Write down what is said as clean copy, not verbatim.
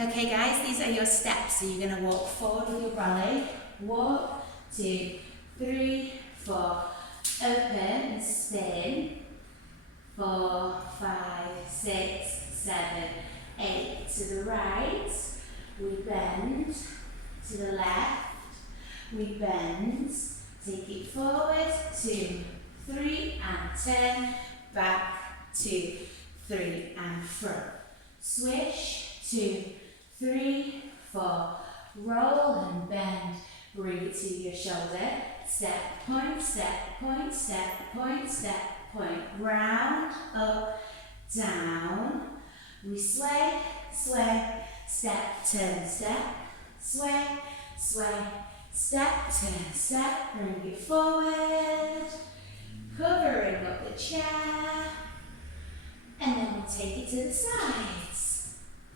Okay guys, these are your steps. So you're going to walk forward with your brolly. 1, 2, 3, 4. Open and spin. 4, 5, 6, 7, 8. To the right. We bend. To the left. We bend. Take it forward. 2, 3 and turn. Back. 2, 3 and front. Swish. 2, 3, 4. Roll and bend. Bring it to your shoulder. Step, point, step, point, step, point, step, point. Round, up, down. We sway, sway, step, turn, step. Sway, sway, step, turn, step. Bring it forward. Covering up the chair. And then we'll take it to the sides.